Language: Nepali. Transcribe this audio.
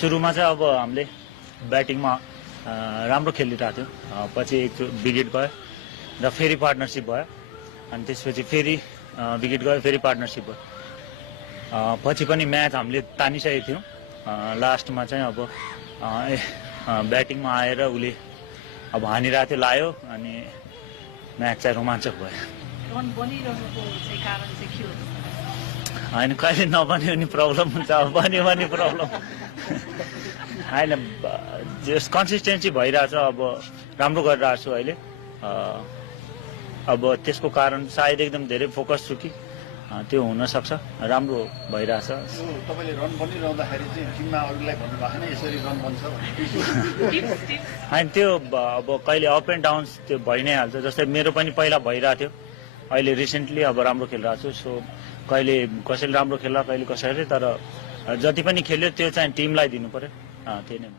सुरुमा चाहिँ अब हामीले ब्याटिङमा राम्रो खेलिरहेको थियो, पछि एक विकेट गयो र फेरि पार्टनरसिप भयो, अनि त्यसपछि फेरि विकेट गयो, फेरि पार्टनरसिप भयो। पछि पनि म्याच हामीले तानिसकेको थियौँ। लास्टमा चाहिँ अब ब्याटिङमा आएर उसले अब हानिरहेको थियो, लायो, अनि म्याच चाहिँ रोमाञ्चक भयो। होइन, कहिले नबन्यो भने प्रब्लम हुन्छ, अब बन्यो भने प्रब्लम होइन। जस कन्सिस्टेन्सी भइरहेछ, अब राम्रो गरिरहेको छु अहिले। अब त्यसको कारण सायद एकदम धेरै फोकस छु कि त्यो हुनसक्छ, राम्रो भइरहेछ। तपाईँले रन बनिरहँदाखेरि चाहिँ टिममा अरूलाई भन्नुभएको छैन यसरी रन बन्छ होइन, त्यो अब कहिले अप एन्ड डाउन्स त्यो भइ नै हाल्छ। जस्तै मेरो पनि पहिला भइरहेको थियो, अहिले रिसेन्टली अब राम्रो खेलिरहेको छु। सो कहिले कसैले राम्रो खेल्ला, कहिले कसैले, तर जति पनि खेल्यो त्यो चाहिँ टिमलाई दिनु पर्यो, त्यही नै।